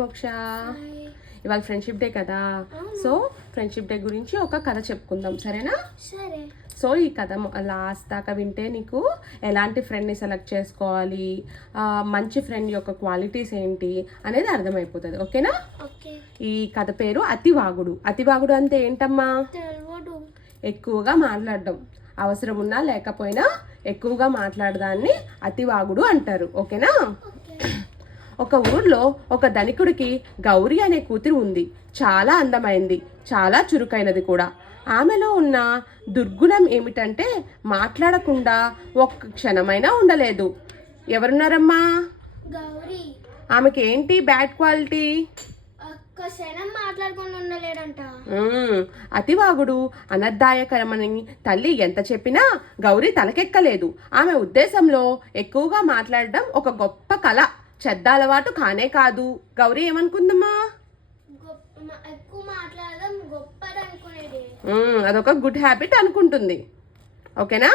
మోక్ష, ఇవాళ friendship day కదా. సో ఫ్రెండ్షిప్ డే గురించి ఒక కథ చెప్పుకుందాం, సరేనా? సరే. సో ఈ కథ లాస్ట్ దాకా వింటే నీకు ఎలాంటి ఫ్రెండ్ని సెలెక్ట్ చేసుకోవాలి, మంచి ఫ్రెండ్ యొక్క క్వాలిటీస్ ఏంటి అనేది అర్థమైపోతుంది. ఓకేనా? ఈ కథ పేరు అతివాగుడు. అతివాగుడు అంటే ఏంటమ్మా? ఎక్కువగా మాట్లాడడం, అవసరం ఉన్నా లేకపోయినా ఎక్కువగా మాట్లాడదాన్ని అతివాగుడు అంటారు. ఓకేనా? ఒక ఊర్లో ఒక ధనికుడికి గౌరీ అనే కూతురు ఉంది. చాలా అందమైంది, చాలా చురుకైనది కూడా. ఆమెలో ఉన్న దుర్గుణం ఏమిటంటే మాట్లాడకుండా ఒక్క క్షణమైనా ఉండలేదు. ఎవరున్నారమ్మా? గౌరీ. ఆమెకి ఏంటి బ్యాడ్ క్వాలిటీ? అతివాగుడు అనర్థాయకరమని తల్లి ఎంత చెప్పినా గౌరీ తలకెక్కలేదు. ఆమె ఉద్దేశంలో ఎక్కువగా మాట్లాడడం ఒక గొప్ప కళ, చెడ్డ అలవాటు కానే కాదు. గౌరీ ఏమనుకుందమ్మా? అదొక గుడ్ హ్యాబిట్ అనుకుంటుంది. ఓకేనా?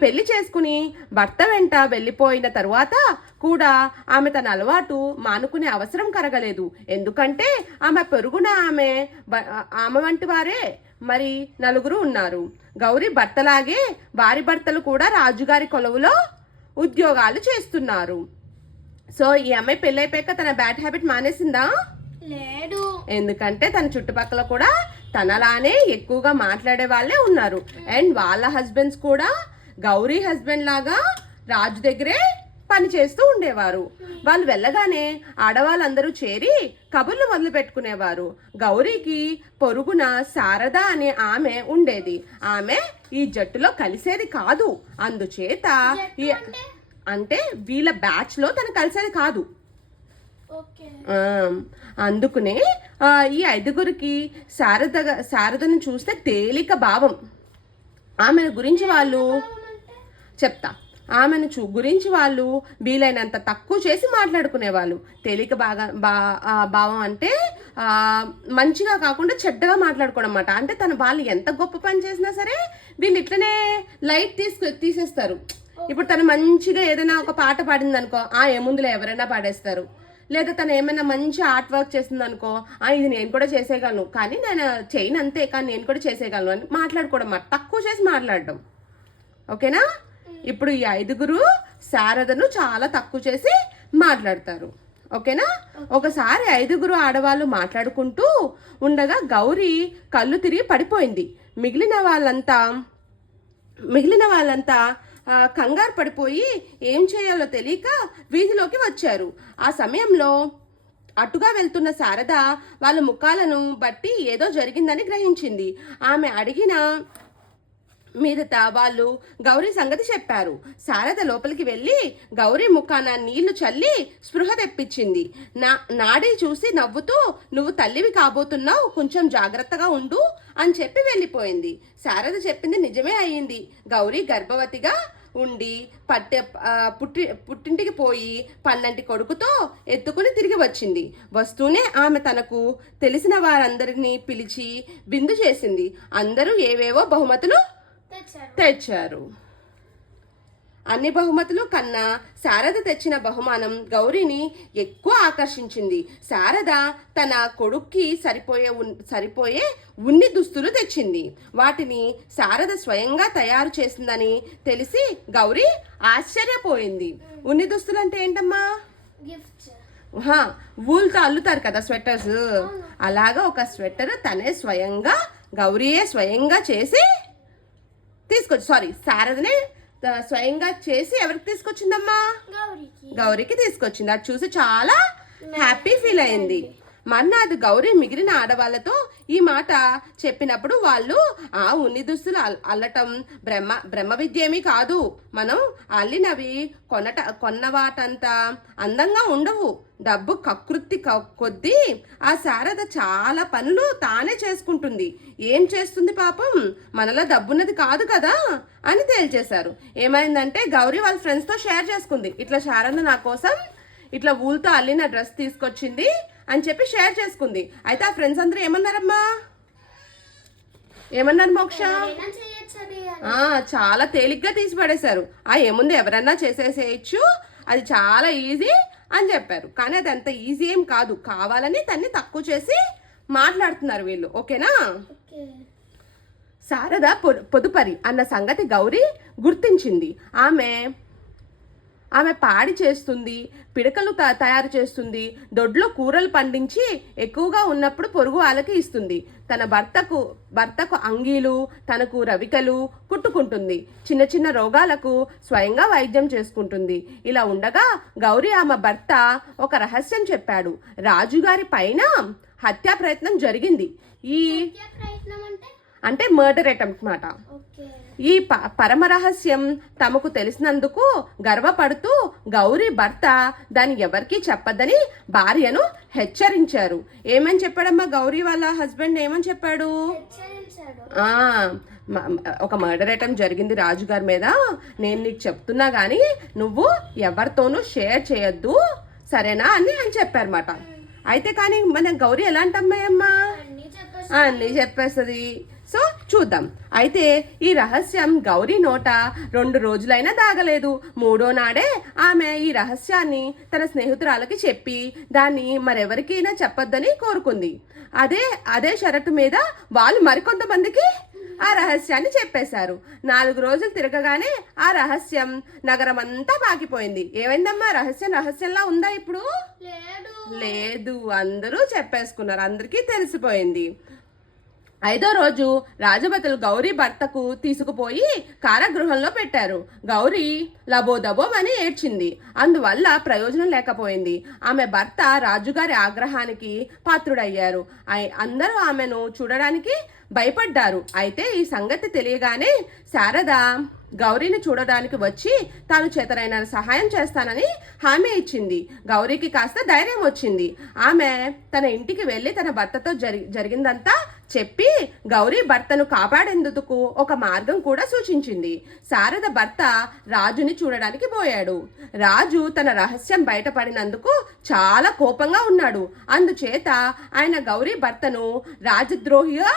పెళ్లి చేసుకుని భర్త వెంట వెళ్ళిపోయిన తరువాత కూడా ఆమె తన అలవాటు మానుకునే అవసరం కరగలేదు. ఎందుకంటే ఆమె పొరుగున ఆమె వంటి వారే మరి నలుగురు ఉన్నారు. గౌరీ భర్తలాగే వారి భర్తలు కూడా రాజుగారి కొలువులో ఉద్యోగాలు చేస్తున్నారు. సో ఈ అమ్మాయి పెళ్ళైపోయాక తన బ్యాడ్ హ్యాబిట్ మానేసిందా? లేదు. ఎందుకంటే తన చుట్టుపక్కల కూడా తనలానే ఎక్కువగా మాట్లాడే వాళ్ళే ఉన్నారు. అండ్ వాళ్ళ హస్బెండ్స్ కూడా గౌరీ హస్బెండ్ లాగా రాజు దగ్గరే పని చేస్తూ ఉండేవారు. వాళ్ళు వెళ్ళగానే ఆడవాళ్ళందరూ చేరి కబుర్లు మొదలు పెట్టుకునేవారు. గౌరీకి పొరుగున శారద అనే ఆమె ఉండేది. ఆమె ఈ జట్టులో కలిసేది కాదు. అందుచేత అంటే వీళ్ళ బ్యాచ్ లో తను కలిసేది కాదు. అందుకునే ఈ ఐదుగురికి శారదను చూస్తే తేలిక భావం. ఆమెను గురించి వాళ్ళు చెప్తా. ఆమెను గురించి వాళ్ళు వీలైనంత తక్కువ చేసి మాట్లాడుకునేవాళ్ళు. తేలిక భావం అంటే మంచిగా కాకుండా చెడ్డగా మాట్లాడుకోవడం అన్నమాట. అంటే వాళ్ళు ఎంత గొప్ప పని చేసినా సరే వీళ్ళు ఇట్లనే లైట్ తీసేస్తారు. ఇప్పుడు తను మంచిగా ఏదైనా ఒక పాట పాడింది అనుకో, ఏముందులో ఎవరైనా పాడేస్తారు. లేదా తను ఏమైనా మంచి ఆర్ట్ వర్క్ చేస్తుంది అనుకో, ఇది నేను కూడా చేసేయగలను, కానీ నేను చేయను అంతే, కానీ నేను కూడా చేసేయగలను అని మాట్లాడుకోవడం, తక్కువ చేసి మాట్లాడడం. ఓకేనా? ఇప్పుడు ఈ ఐదుగురు శారదను చాలా తక్కువ చేసి మాట్లాడతారు. ఓకేనా? ఒకసారి ఐదుగురు ఆడవాళ్ళు మాట్లాడుకుంటూ ఉండగా గౌరీ కళ్ళు తిరిగి పడిపోయింది. మిగిలిన వాళ్ళంతా కంగారు పడిపోయి ఏం చేయాలో తెలియక వీధిలోకి వచ్చారు. ఆ సమయంలో అటుగా వెళ్తున్న శారద వాళ్ళ ముఖాలను బట్టి ఏదో జరిగిందని గ్రహించింది. ఆమె అడిగిన మీదట వాళ్ళు గౌరీ సంగతి చెప్పారు. శారద లోపలికి వెళ్ళి గౌరీ ముఖాన నీళ్లు చల్లి స్పృహ తెప్పించింది. నాడి చూసి నవ్వుతూ, నువ్వు తల్లివి కాబోతున్నావు, కొంచెం జాగ్రత్తగా ఉండు అని చెప్పి వెళ్ళిపోయింది. శారద చెప్పింది నిజమే అయ్యింది. గౌరీ గర్భవతిగా ఉండి పుట్టింటికి పోయి పన్నంటి కొడుకుతో ఎత్తుకుని తిరిగి వచ్చింది. వస్తూనే ఆమె తనకు తెలిసిన వారందరినీ పిలిచి విందు చేసింది. అందరూ ఏవేవో బహుమతులు తెచ్చారు. అన్ని బహుమతులు కన్నా శారద తెచ్చిన బహుమానం గౌరీని ఎక్కువ ఆకర్షించింది. శారద తన కొడుక్కి సరిపోయే ఉన్ని దుస్తులు తెచ్చింది. వాటిని శారద స్వయంగా తయారు చేసిందని తెలిసి గౌరీ ఆశ్చర్యపోయింది. ఉన్ని దుస్తులు అంటే ఏంటమ్మా? వూల్తో అల్లుతారు కదా స్వెటర్స్, అలాగా ఒక స్వెటర్ తనే గౌరీయే స్వయంగా చేసి శారదనే స్వయంగా చేసి ఎవరికి తీసుకొచ్చిందమ్మా? గౌరీకి తీసుకొచ్చింది. అది చూసి చాలా హ్యాపీ ఫీల్ అయింది. మర్నాడు గౌరీ మిగిలిన ఆడవాళ్ళతో ఈ మాట చెప్పినప్పుడు వాళ్ళు ఉన్ని దుస్తులు అల్లటం బ్రహ్మ విద్యేమీ కాదు. మనం అల్లినవి కొన్నవాటంతా అందంగా ఉండవు. డబ్బు కకృతి కొద్దీ ఆ శారద చాలా పనులు తానే చేసుకుంటుంది. ఏం చేస్తుంది పాపం, మనలో డబ్బున్నది కాదు కదా అని తేల్చేశారు. ఏమైందంటే గౌరీ వాళ్ళ ఫ్రెండ్స్తో షేర్ చేసుకుంది. ఇట్లా శారద నా కోసం ఇట్లా ఊళ్ళతో అల్లిన డ్రెస్ తీసుకొచ్చింది అని చెప్పి షేర్ చేసుకుంది. అయితే ఆ ఫ్రెండ్స్ అందరూ ఏమన్నారు మోక్ష? చాలా తేలిగ్గా తీసి పడేశారు. ఏముంది, ఎవరన్నా చేసేసేయచ్చు, అది చాలా ఈజీ అని చెప్పారు. కానీ అది అంత ఈజీ ఏం కాదు, కావాలని తన్ని తక్కువ చేసి మాట్లాడుతున్నారు వీళ్ళు. ఓకేనా? ఓకే. శారద పొదుపరి అన్న సంగతి గౌరీ గుర్తించింది. ఆమె పాడి చేస్తుంది, పిడకలు తయారు చేస్తుంది, దొడ్లో కూరలు పండించి ఎక్కువగా ఉన్నప్పుడు పొరుగు వాళ్ళకి ఇస్తుంది. తన భర్తకు అంగీలు, తనకు రవికలు కుట్టుకుంటుంది. చిన్న చిన్న రోగాలకు స్వయంగా వైద్యం చేసుకుంటుంది. ఇలా ఉండగా గౌరీ ఆమె భర్త ఒక రహస్యం చెప్పాడు. రాజుగారి పైన హత్యా ప్రయత్నం జరిగింది. ప్రయత్నం అంటే మర్డర్ అటెంప్ట్ మాట. ఓకే. ఈ పరమ రహస్యం తమకు తెలిసినందుకు గర్వపడుతూ గౌరీ భర్త దాన్ని ఎవరికీ చెప్పద్దని భార్యను హెచ్చరించారు. ఏమని చెప్పాడమ్మా గౌరీ వాళ్ళ హస్బెండ్? ఏమని చెప్పాడు? ఒక మర్డర్ అటెంప్ట్ జరిగింది రాజుగారి మీద, నేను నీకు చెప్తున్నా గానీ నువ్వు ఎవరితోనూ షేర్ చేయొద్దు, సరేనా అని చెప్పారన్నమాట. అయితే కానీ మన గౌరీ ఎలాంటి అమ్మాయి అమ్మా? అన్నీ చెప్పేస్తుంది. సో చూద్దాం. అయితే ఈ రహస్యం గౌరీ నోట 2 రోజులైనా దాగలేదు. 3వ నాడే ఆమె ఈ రహస్యాన్ని తన స్నేహితురాలకి చెప్పి దాన్ని మరెవరికైనా చెప్పొద్దని కోరుకుంది. అదే షరతు మీద వాళ్ళు మరికొంతమందికి ఆ రహస్యాన్ని చెప్పేశారు. 4 రోజులు తిరగగానే ఆ రహస్యం నగరమంతా పాకిపోయింది. ఏమైందమ్మా? రహస్యంలా ఉందా ఇప్పుడు? లేదు, అందరూ చెప్పేసుకున్నారు, అందరికీ తెలిసిపోయింది. 5వ రోజు రాజభటులు గౌరీ భర్తకు తీసుకుపోయి కారాగృహంలో పెట్టారు. గౌరీ లబోదబోమని ఏడ్చింది. అందువల్ల ప్రయోజనం లేకపోయింది. ఆమె భర్త రాజుగారి ఆగ్రహానికి పాత్రుడయ్యారు. అందరూ ఆమెను చూడడానికి భయపడ్డారు. అయితే ఈ సంగతి తెలియగానే శారద గౌరీని చూడడానికి వచ్చి తాను చేతనైన సహాయం చేస్తానని హామీ ఇచ్చింది. గౌరీకి కాస్త ధైర్యం వచ్చింది. ఆమె తన ఇంటికి వెళ్ళి తన భర్తతో జరిగిందంతా చెప్పి గౌరీ భర్తను కాపాడేందుకు ఒక మార్గం కూడా సూచించింది. శారద భర్త రాజుని చూడడానికి పోయాడు. రాజు తన రహస్యం బయటపడినందుకు చాలా కోపంగా ఉన్నాడు. అందుచేత ఆయన గౌరీ భర్తను రాజద్రోహిగా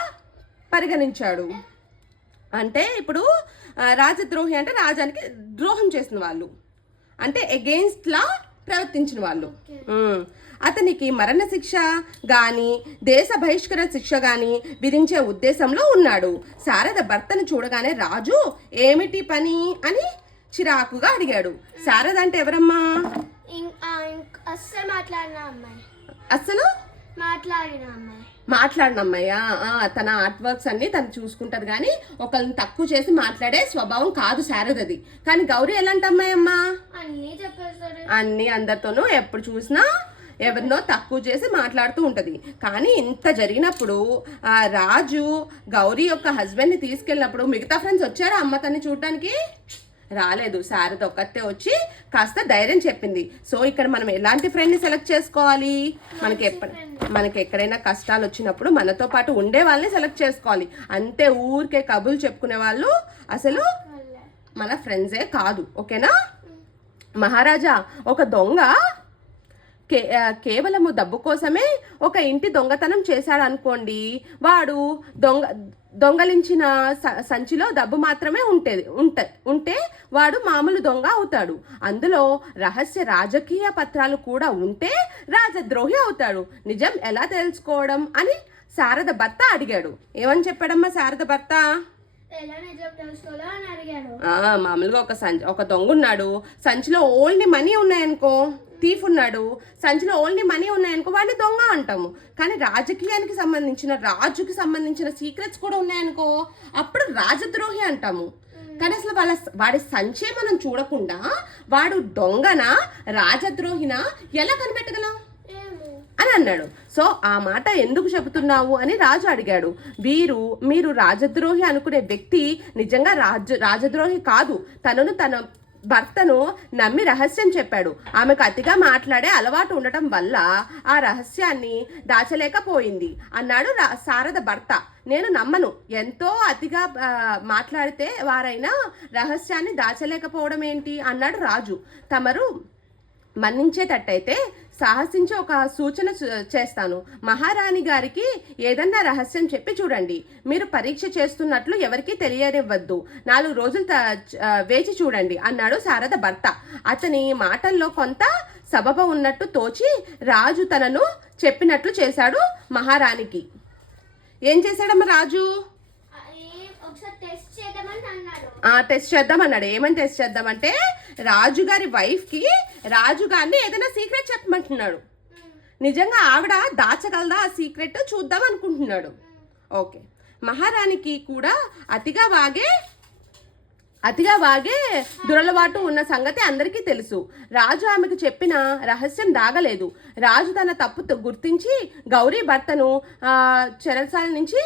పరిగణించాడు. అంటే ఇప్పుడు రాజద్రోహి అంటే రాజానికి ద్రోహం చేసిన వాళ్ళు, అంటే అగెయిన్స్ట్ లా ప్రవర్తించిన వాళ్ళు. అతనికి మరణశిక్ష గాని దేశ బహిష్కరణ శిక్ష గాని విధించే ఉద్దేశంలో ఉన్నాడు. శారద భర్తను చూడగానే రాజు ఏమిటి పని అని చిరాకుగా అడిగాడు. శారద అంటే ఎవరమ్మా? అసలు మాట్లాడిన అమ్మాయ్యా. తన ఆర్ట్ వర్క్స్ అన్ని తను చూసుకుంటది కానీ ఒకళ్ళని తక్కువ చేసి మాట్లాడే స్వభావం కాదు శారదది. కానీ గౌరీ ఎలాంటి అమ్మాయి అమ్మా? అన్ని అందరితోనూ ఎప్పుడు చూసినా ఎవరినో తక్కువ చేసి మాట్లాడుతూ ఉంటది. కానీ ఇంత జరిగినప్పుడు రాజు గౌరీ యొక్క హస్బెండ్ని తీసుకెళ్ళినప్పుడు మిగతా ఫ్రెండ్స్ వచ్చారా అమ్మ తన్ని చూడటానికి? రాలేదు. శారద ఒక్కతే వచ్చి కాస్త ధైర్యం చెప్పింది. సో ఇక్కడ మనం ఎలాంటి ఫ్రెండ్ని సెలెక్ట్ చేసుకోవాలి? మనకి ఎక్కడైనా కష్టాలు వచ్చినప్పుడు మనతో పాటు ఉండే వాళ్ళని సెలెక్ట్ చేసుకోవాలి. అంతే ఊరికే కబుర్లు చెప్పుకునే వాళ్ళు అసలు మన ఫ్రెండ్సే కాదు. ఓకేనా? మహారాజా ఒక దొంగ కేవలము డబ్బు కోసమే ఒక ఇంటి దొంగతనం చేశాడు అనుకోండి. వాడు దొంగలించిన సంచిలో డబ్బు మాత్రమే ఉంటే వాడు మామూలు దొంగ అవుతాడు. అందులో రహస్య రాజకీయ పత్రాలు కూడా ఉంటే రాజద్రోహి అవుతాడు. నిజం ఎలా తెలుసుకోవడం అని శారద భర్త అడిగాడు. ఏమని చెప్పాడమ్మా శారద భర్త? మామూలుగా ఒక దొంగ ఉన్నాడు, సంచిలో ఓన్లీ మనీ ఉన్నాయనుకో, థీఫ్ ఉన్నాడు, సంచిలో ఓన్లీ మనీ ఉన్నాయనుకో వాడిని దొంగ అంటాము. కానీ రాజకీయానికి సంబంధించిన రాజుకి సంబంధించిన సీక్రెట్స్ కూడా ఉన్నాయనుకో అప్పుడు రాజద్రోహి అంటాము. కానీ అసలు వాడి సంచే మనం చూడకుండా వాడు దొంగనా రాజద్రోహినా ఎలా కనిపెట్టగలం అని అన్నాడు. సో ఆ మాట ఎందుకు చెబుతున్నావు అని రాజు అడిగాడు. మీరు రాజద్రోహి అనుకునే వ్యక్తి నిజంగా రాజద్రోహి కాదు. తన భర్తను నమ్మి రహస్యం చెప్పాడు. ఆమెకు అతిగా మాట్లాడే అలవాటు ఉండటం వల్ల ఆ రహస్యాన్ని దాచలేకపోయింది అన్నాడు శారద భర్త. నేను నమ్మను, ఎంతో అతిగా మాట్లాడితే వారైనా రహస్యాన్ని దాచలేకపోవడం ఏంటి అన్నాడు రాజు. తమరు మన్నించేటట్టయితే సాహసించి ఒక సూచన చేస్తాను. మహారాణి గారికి ఏదన్నా రహస్యం చెప్పి చూడండి. మీరు పరీక్ష చేస్తున్నట్లు ఎవరికీ తెలియనివ్వద్దు. 4 రోజులు వేచి చూడండి అన్నాడు శారద భర్త. అతని మాటల్లో కొంత సబబ ఉన్నట్టు తోచి రాజు తనను చెప్పినట్లు చేశాడు మహారాణికి. ఏం చేశాడమ్మ రాజు? ఒకసారి టెస్ట్ చేద్దామని అన్నాడు. టెస్ట్ చేద్దామన్నాడు. ఏమని టెస్ట్ చేద్దామంటే రాజుగారి వైఫ్కి రాజుగారిని ఏదైనా సీక్రెట్ చెప్పమంటున్నాడు. నిజంగా ఆవిడ దాచగలదా ఆ సీక్రెట్ చూద్దాం అనుకుంటున్నాడు. ఓకే, మహారాణికి కూడా అతిగా వాగే దురలవాటు ఉన్న సంగతి అందరికీ తెలుసు. రాజు ఆమెకు చెప్పిన రహస్యం దాగలేదు. రాజు తన తప్పు గుర్తించి గౌరీ భర్తను చెరసాల నుంచి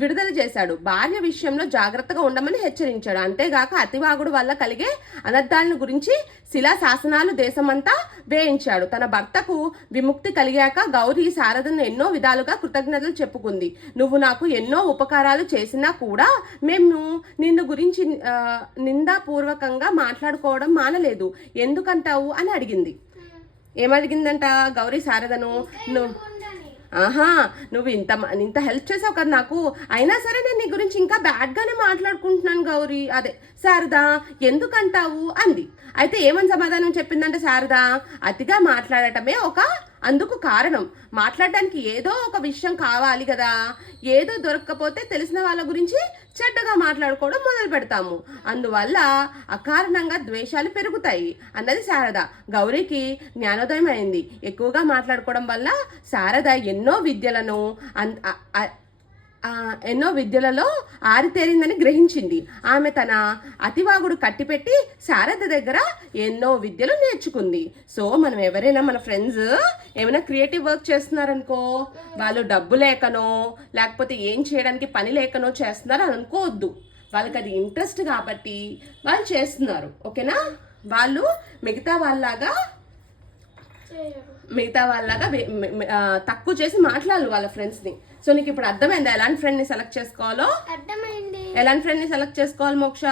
విడుదల చేశాడు. భార్య విషయంలో జాగ్రత్తగా ఉండమని హెచ్చరించాడు. అంతేగాక అతివాగుడు వల్ల కలిగే అనర్థాలను గురించి శిలా శాసనాలు దేశమంతా వేయించాడు. తన భర్తకు విముక్తి కలిగాక గౌరీ శారదను ఎన్నో విధాలుగా కృతజ్ఞతలు చెప్పుకుంది. నువ్వు నాకు ఎన్నో ఉపకారాలు చేసినా కూడా మేము నిన్ను గురించి నిందాపూర్వకంగా మాట్లాడుకోవడం మానలేదు, ఎందుకంటావు అని అడిగింది. ఏమడిగిందంట గౌరీ శారదను? నువ్వు ఇంత హెల్ప్ చేసావు కదా నాకు, అయినా సరే నేను నీ గురించి ఇంకా బ్యాడ్గానే మాట్లాడుకుంటున్నాను గౌరీ, అదే శారద, ఎందుకంటావు అంది. అయితే ఏమని సమాధానం చెప్పిందంటే శారద, అతిగా మాట్లాడటమే అందుకు కారణం. మాట్లాడడానికి ఏదో ఒక విషయం కావాలి కదా, ఏదో దొరకకపోతే తెలిసిన వాళ్ళ గురించి చెడ్డగా మాట్లాడుకోవడం మొదలు పెడతాము, అందువల్ల అకారణంగా ద్వేషాలు పెరుగుతాయి అన్నది శారద. గౌరీకి జ్ఞానోదయం అయింది. ఎక్కువగా మాట్లాడుకోవడం వల్ల శారద ఎన్నో విద్యలలో ఆరితేరిందని గ్రహించింది. ఆమె తన అతివాగుడు కట్టిపెట్టి శారద దగ్గర ఎన్నో విద్యలు నేర్చుకుంది. సో మనం ఎవరైనా మన ఫ్రెండ్స్ ఏమైనా క్రియేటివ్ వర్క్ చేస్తున్నారనుకో, వాళ్ళు డబ్బు లేకనో లేకపోతే ఏం చేయడానికి పని లేకనో చేస్తున్నారు అని అనుకోవద్దు. వాళ్ళకి అది ఇంట్రెస్ట్ కాబట్టి వాళ్ళు చేస్తున్నారు. ఓకేనా? వాళ్ళు మిగతా వాళ్ళలాగా తక్కువ చేసి మాట్లాడాలి వాళ్ళ ఫ్రెండ్స్ని. సో నీకు ఇప్పుడు అర్థమైందా ఎలాంటి ఫ్రెండ్ని సెలెక్ట్ చేసుకోవాలో? అర్థమైంది. ఎలాంటి ఫ్రెండ్ని సెలెక్ట్ చేసుకోవాలి మోక్ష?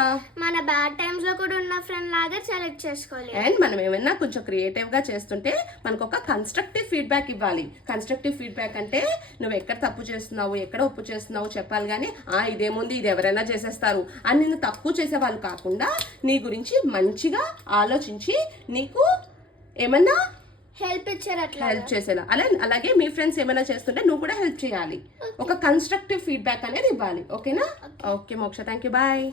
మన బ్యాడ్ టైమ్స్ లో కూడా ఉన్న ఫ్రెండ్ లాగా సెలెక్ట్ చేసుకోవాలి. అండ్ మనం ఏమైనా కొంచెం క్రియేటివ్ గా చేస్తుంటే మనకు ఒక కన్స్ట్రక్టివ్ ఫీడ్బ్యాక్ ఇవ్వాలి. కన్స్ట్రక్టివ్ ఫీడ్బ్యాక్ అంటే నువ్వు ఎక్కడ తప్పు చేస్తున్నావు, ఎక్కడ ఒప్పు చేస్తున్నావు చెప్పాలి, కానీ ఇదేముంది, ఇది ఎవరైనా చేసేస్తారు అని నిన్ను తక్కువ చేసేవాళ్ళు కాకుండా నీ గురించి మంచిగా ఆలోచించి నీకు ఏమన్నా హెల్ప్ చేసేలా. అలాగే మీ ఫ్రెండ్స్ ఏమైనా చేస్తుంటే నువ్వు కూడా హెల్ప్ చేయాలి. ఒక కన్స్ట్రక్టివ్ ఫీడ్బ్యాక్ అనేది ఇవ్వాలి. ఓకేనా? ఓకే మోక్ష, థ్యాంక్ యూ, బాయ్.